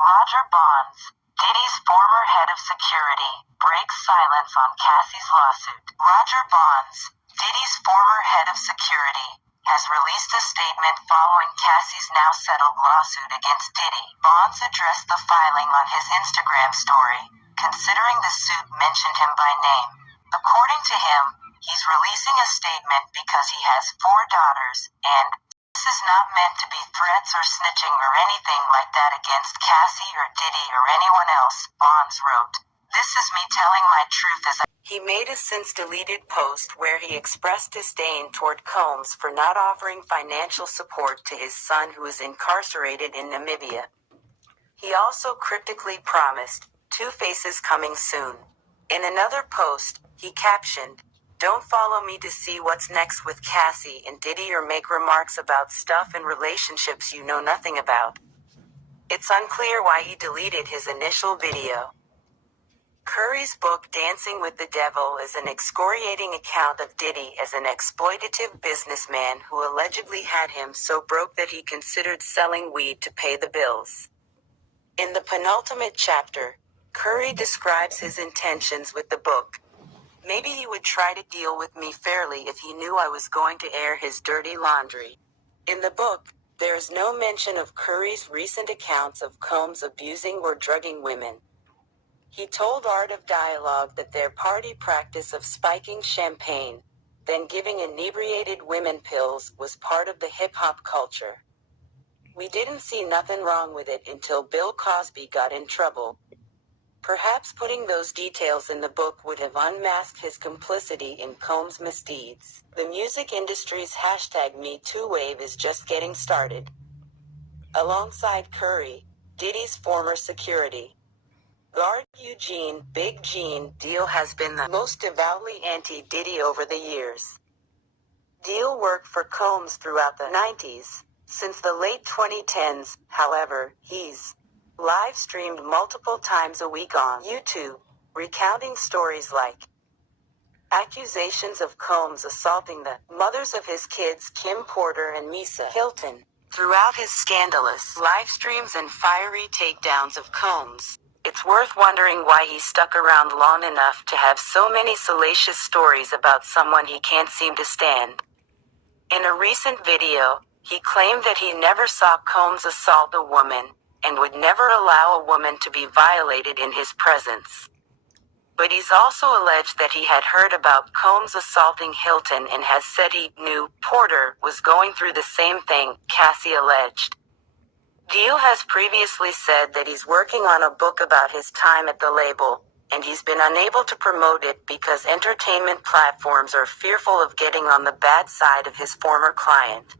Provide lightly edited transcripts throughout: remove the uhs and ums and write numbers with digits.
Roger Bonds, Diddy's former head of security, breaks silence on Cassie's lawsuit. Roger Bonds, Diddy's former head of security, has released a statement following Cassie's now settled lawsuit against Diddy. Bonds addressed the filing on his Instagram story, considering the suit mentioned him by name. According to him, he's releasing a statement because he has 4 daughters, and this is not meant to be threats or snitching or anything like that against Cassie or Diddy or anyone else, Bonds wrote. This is me telling my truth as He made a since-deleted post where he expressed disdain toward Combs for not offering financial support to his son who is incarcerated in Namibia. He also cryptically promised, 2 faces coming soon. In another post, he captioned, "Don't follow me to see what's next with Cassie and Diddy or make remarks about stuff and relationships you know nothing about." It's unclear why he deleted his initial video. Curry's book Dancing with the Devil is an excoriating account of Diddy as an exploitative businessman who allegedly had him so broke that he considered selling weed to pay the bills. In the penultimate chapter, Curry describes his intentions with the book. Maybe he would try to deal with me fairly if he knew I was going to air his dirty laundry. In the book, there is no mention of Curry's recent accounts of Combs abusing or drugging women. He told Art of Dialogue that their party practice of spiking champagne, then giving inebriated women pills, was part of the hip-hop culture. We didn't see nothing wrong with it until Bill Cosby got in trouble. Perhaps putting those details in the book would have unmasked his complicity in Combs' misdeeds. The music industry's #MeToo wave is just getting started. Alongside Curry, Diddy's former security guard Eugene "Big Gene" Deal has been the most devoutly anti-Diddy over the years. Deal worked for Combs throughout the 90s. Since the late 2010s, however, he's live-streamed multiple times a week on YouTube, recounting stories like accusations of Combs assaulting the mothers of his kids Kim Porter and Misa Hilton. Throughout his scandalous live streams and fiery takedowns of Combs, it's worth wondering why he stuck around long enough to have so many salacious stories about someone he can't seem to stand. In a recent video, he claimed that he never saw Combs assault a woman, and would never allow a woman to be violated in his presence. But he's also alleged that he had heard about Combs assaulting Hilton and has said he knew Porter was going through the same thing, Cassie alleged. Deal has previously said that he's working on a book about his time at the label, and he's been unable to promote it because entertainment platforms are fearful of getting on the bad side of his former client.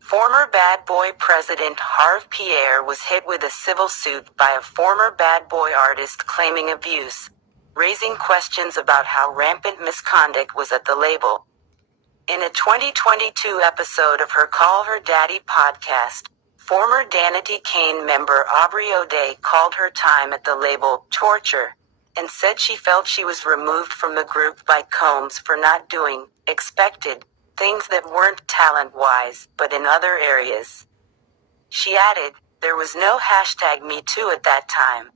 Former Bad Boy president Harve Pierre was hit with a civil suit by a former Bad Boy artist claiming abuse, raising questions about how rampant misconduct was at the label. In a 2022 episode of her Call Her Daddy podcast, former Danity Kane member Aubrey O'Day called her time at the label torture, and said she felt she was removed from the group by Combs for not doing expected things that weren't talent-wise, but in other areas. She added, "There was no #MeToo at that time.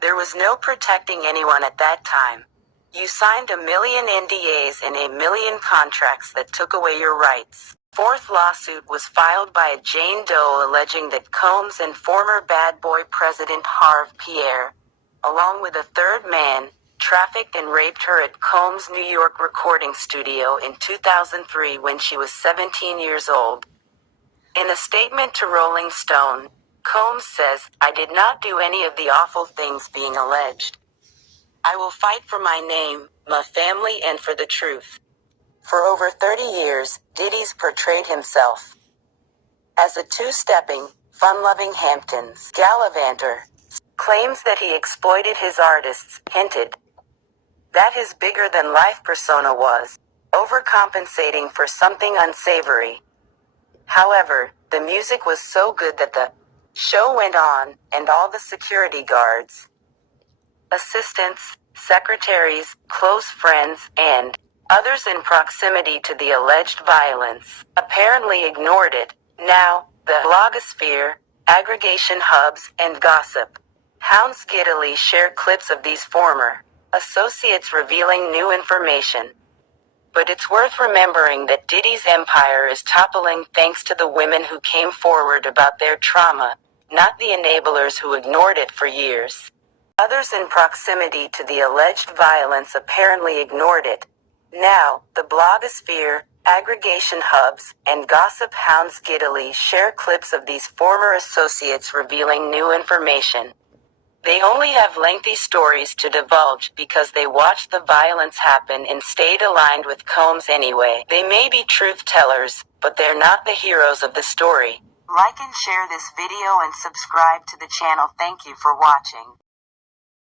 There was no protecting anyone at that time. You signed 1 million NDAs and 1 million contracts that took away your rights." Fourth lawsuit was filed by a Jane Doe alleging that Combs and former Bad Boy president Harve Pierre, along with a third man, trafficked and raped her at Combs' New York recording studio in 2003 when she was 17 years old. In a statement to Rolling Stone, Combs says, "I did not do any of the awful things being alleged. I will fight for my name, my family, and for the truth." For over 30 years, Diddy's portrayed himself as a two-stepping, fun-loving Hamptons gallivanter. Claims that he exploited his artists, hinted that his bigger-than-life persona was overcompensating for something unsavory. However, the music was so good that the show went on, and all the security guards, assistants, secretaries, close friends, and others in proximity to the alleged violence apparently ignored it. Now, the blogosphere aggregation hubs, and gossip hounds giddily share clips of these former associates revealing new information. But it's worth remembering that Diddy's empire is toppling thanks to the women who came forward about their trauma, not the enablers who ignored it for years. Others in proximity to the alleged violence apparently ignored it. Now, the blogosphere, aggregation hubs, and gossip hounds giddily share clips of these former associates revealing new information. They only have lengthy stories to divulge because they watched the violence happen and stayed aligned with Combs anyway. They may be truth tellers, but they're not the heroes of the story. Like and share this video and subscribe to the channel. Thank you for watching.